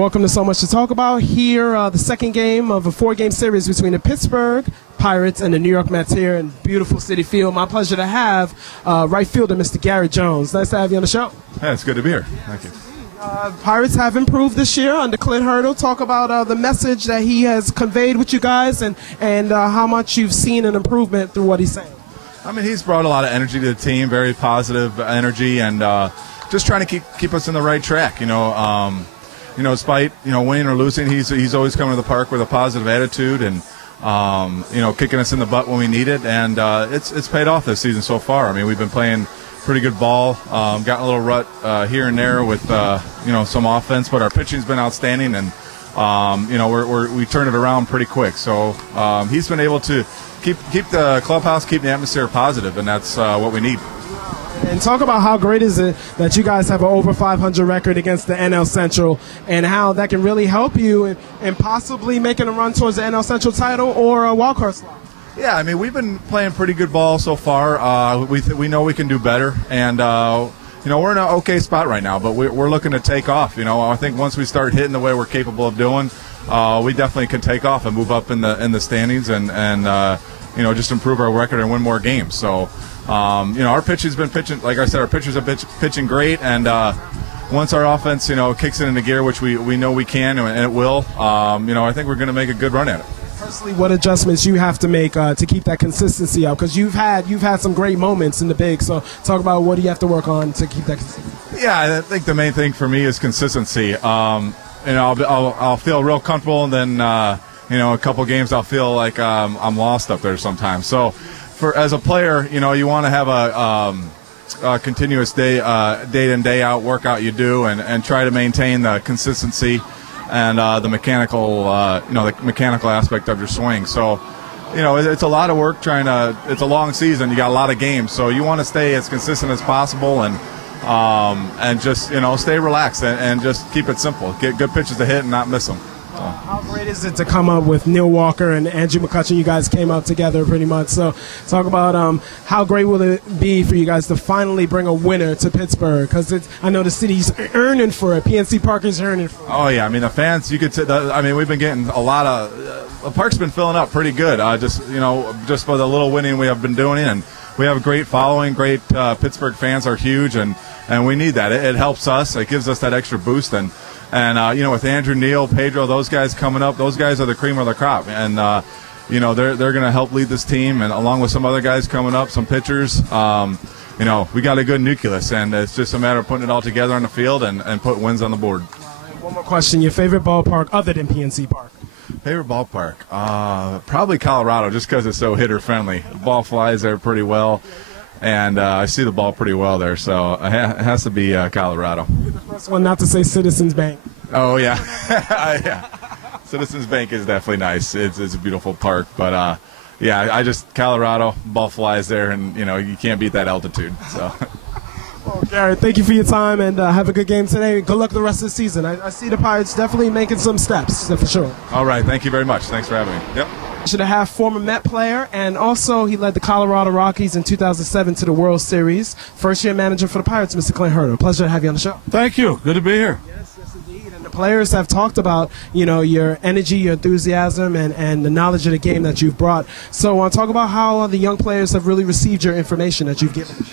Welcome to So Much to Talk About. Here, the second game of a 4-game series between the Pittsburgh Pirates and the New York Mets here in beautiful Citi Field. My pleasure to have right fielder Mr. Garrett Jones. Nice to have you on the show. Yeah, it's good to be here. Thank you. Pirates have improved this year under Clint. Talk about the message that he has conveyed with you guys and how much you've seen an improvement through what he's saying. I mean, he's brought a lot of energy to the team, very positive energy, and just trying to keep us in the right track. Despite winning or losing, he's always coming to the park with a positive attitude and kicking us in the butt when we need it, and it's paid off this season so far. I mean, we've been playing pretty good ball, gotten a little rut here and there with some offense, but our pitching's been outstanding, and we turned it around pretty quick. So he's been able to keep the clubhouse, keep the atmosphere positive, and that's what we need. And talk about how great is it that you guys have an over 500 record against the NL Central, and how that can really help you in possibly making a run towards the NL Central title or a wildcard slot. Yeah, I mean, we've been playing pretty good ball so far. We know we can do better, and we're in an okay spot right now, but we're looking to take off. I think once we start hitting the way we're capable of doing, we definitely can take off and move up in the standings and just improve our record and win more games. So. Our pitching's been pitching, like I said, our pitchers have been pitching great, and once our offense, kicks it into gear, which we know we can, and it will, I think we're going to make a good run at it. Personally, what adjustments you have to make to keep that consistency up? Because you've had some great moments in the big, so talk about what do you have to work on to keep that consistency. Yeah, I think the main thing for me is consistency. I'll feel real comfortable, and then a couple games I'll feel like I'm lost up there sometimes. So. As a player, you want to have a continuous day in, day out workout you do, and try to maintain the consistency and the mechanical aspect of your swing. So, it's a lot of work it's a long season. You got a lot of games, so you want to stay as consistent as possible and just stay relaxed and just keep it simple. Get good pitches to hit and not miss them. How great is it to come up with Neil Walker and Andrew McCutcheon? You guys came up together pretty much. So talk about how great will it be for you guys to finally bring a winner to Pittsburgh? Because I know the city's earning for it. PNC Park is earning for it. Oh, yeah. I mean, the fans, you could say, we've been getting a lot of the park's been filling up pretty good. Just for the little winning we have been doing. And we have a great following. Great Pittsburgh fans are huge, and we need that. It helps us. It gives us that extra boost. And with Andrew, Neil, Pedro, those guys coming up, those guys are the cream of the crop. And, they're going to help lead this team. And along with some other guys coming up, some pitchers, we got a good nucleus. And it's just a matter of putting it all together on the field and put wins on the board. One more question. Your favorite ballpark other than PNC Park? Favorite ballpark? Probably Colorado, just because it's so hitter-friendly. The ball flies there pretty well. And I see the ball pretty well there, so it has to be Colorado. You're the first one not to say Citizens Bank. Oh, yeah. Yeah. Citizens Bank is definitely nice. It's a beautiful park. But, Colorado, ball flies there, and, you can't beat that altitude. So. Well, Garrett, thank you for your time, and have a good game today. Good luck the rest of the season. I see the Pirates definitely making some steps, for sure. All right. Thank you very much. Thanks for having me. Yep. Should have former Met player, and also he led the Colorado Rockies in 2007 to the World Series. First-year manager for the Pirates, Mr. Clint Hurdle. Pleasure to have you on the show. Thank you. Good to be here. Yes, indeed. And the players have talked about, your energy, your enthusiasm, and the knowledge of the game that you've brought. So I want to talk about how the young players have really received your information that you've given.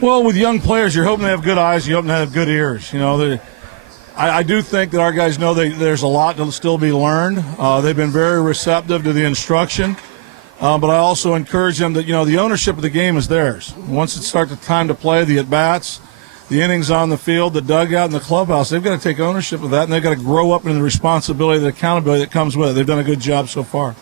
Well, with young players, you're hoping they have good eyes, you're hoping they have good ears. I do think that our guys know there's a lot to still be learned. They've been very receptive to the instruction. But I also encourage them that, the ownership of the game is theirs. Once it starts the time to play, the at-bats, the innings on the field, the dugout, and the clubhouse, they've got to take ownership of that, and they've got to grow up into the responsibility, the accountability that comes with it. They've done a good job so far.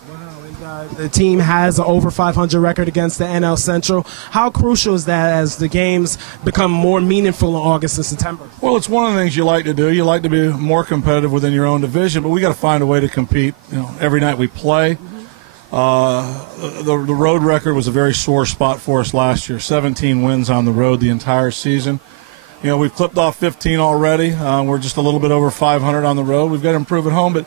The team has an over 500 record against the NL Central. How crucial is that as the games become more meaningful in August and September? Well, it's one of the things you like to do. You like to be more competitive within your own division, but we got to find a way to compete. Every night we play. The road record was a very sore spot for us last year. 17 wins on the road the entire season. We've clipped off 15 already. We're just a little bit over 500 on the road. We've got to improve at home, but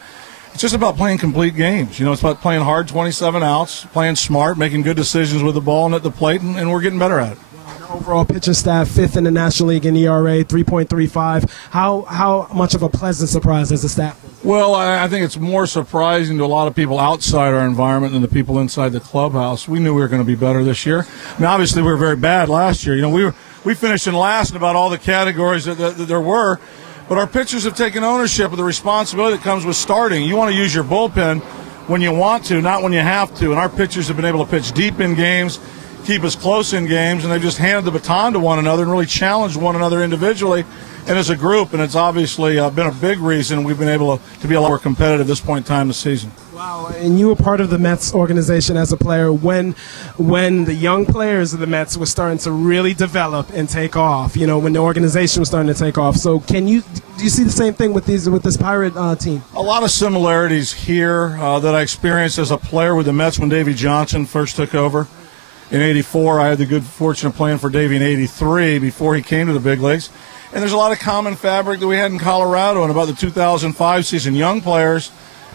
it's just about playing complete games. It's about playing hard 27 outs, playing smart, making good decisions with the ball and at the plate, and we're getting better at it. Overall pitching staff, 5th in the National League in ERA, 3.35. How much of a pleasant surprise has the staff been? Well, I think it's more surprising to a lot of people outside our environment than the people inside the clubhouse. We knew we were going to be better this year. I mean, obviously we were very bad last year. You know, we finished in last in about all the categories that there were, but our pitchers have taken ownership of the responsibility that comes with starting. You want to use your bullpen when you want to, not when you have to, and our pitchers have been able to pitch deep in games, keep us close in games, and they've just handed the baton to one another and really challenged one another individually and as a group, and it's obviously been a big reason we've been able to be a lot more competitive at this point in time in the season. Wow, and you were part of the Mets organization as a player when the young players of the Mets were starting to really develop and take off, you know, when the organization was starting to take off. So do you see the same thing with this Pirate team? A lot of similarities here that I experienced as a player with the Mets when Davey Johnson first took over. In '84, I had the good fortune of playing for Davey in '83 before he came to the big leagues. And there's a lot of common fabric that we had in Colorado and about the 2005 season. Young players,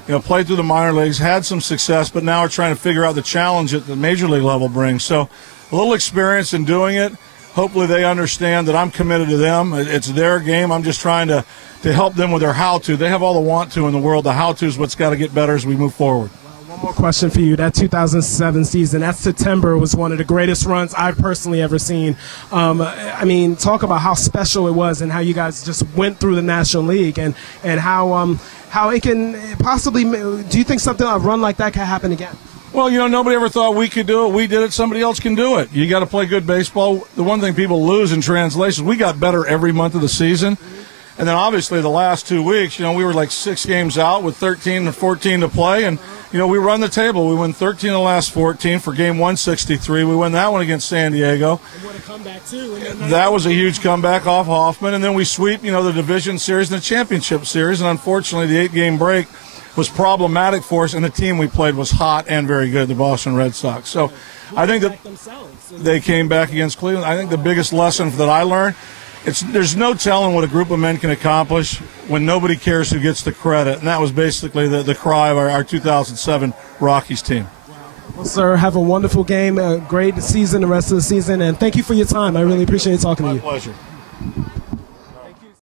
you know, played through the minor leagues, had some success, but now are trying to figure out the challenge that the major league level brings. So a little experience in doing it. Hopefully they understand that I'm committed to them. It's their game. I'm just trying to help them with their how-to. They have all the want-to in the world. The how-to is what's got to get better as we move forward. One more question for you. That 2007 season, that September was one of the greatest runs I've personally ever seen. I mean, talk about how special it was and how you guys just went through the National League and how it can possibly – do you think a run like that can happen again? Well, you know, nobody ever thought we could do it. We did it. Somebody else can do it. You got to play good baseball. The one thing people lose in translation is we got better every month of the season. And then obviously the last 2 weeks, you know, we were like 6 games out with 13 or 14 to play. And, you know, we run the table. We win 13 of the last 14 for game 163. We win that one against San Diego. And what a comeback, too. That was a huge comeback off Hoffman. And then we sweep, you know, the division series and the championship series. And unfortunately, the 8-game break was problematic for us. And the team we played was hot and very good, the Boston Red Sox. So I think that they came back against Cleveland. I think the biggest lesson that I learned, there's no telling what a group of men can accomplish when nobody cares who gets the credit. And that was basically the cry of our 2007 Rockies team. Well, sir, have a wonderful game, a great season, the rest of the season, and thank you for your time. I really appreciate talking to you. My pleasure.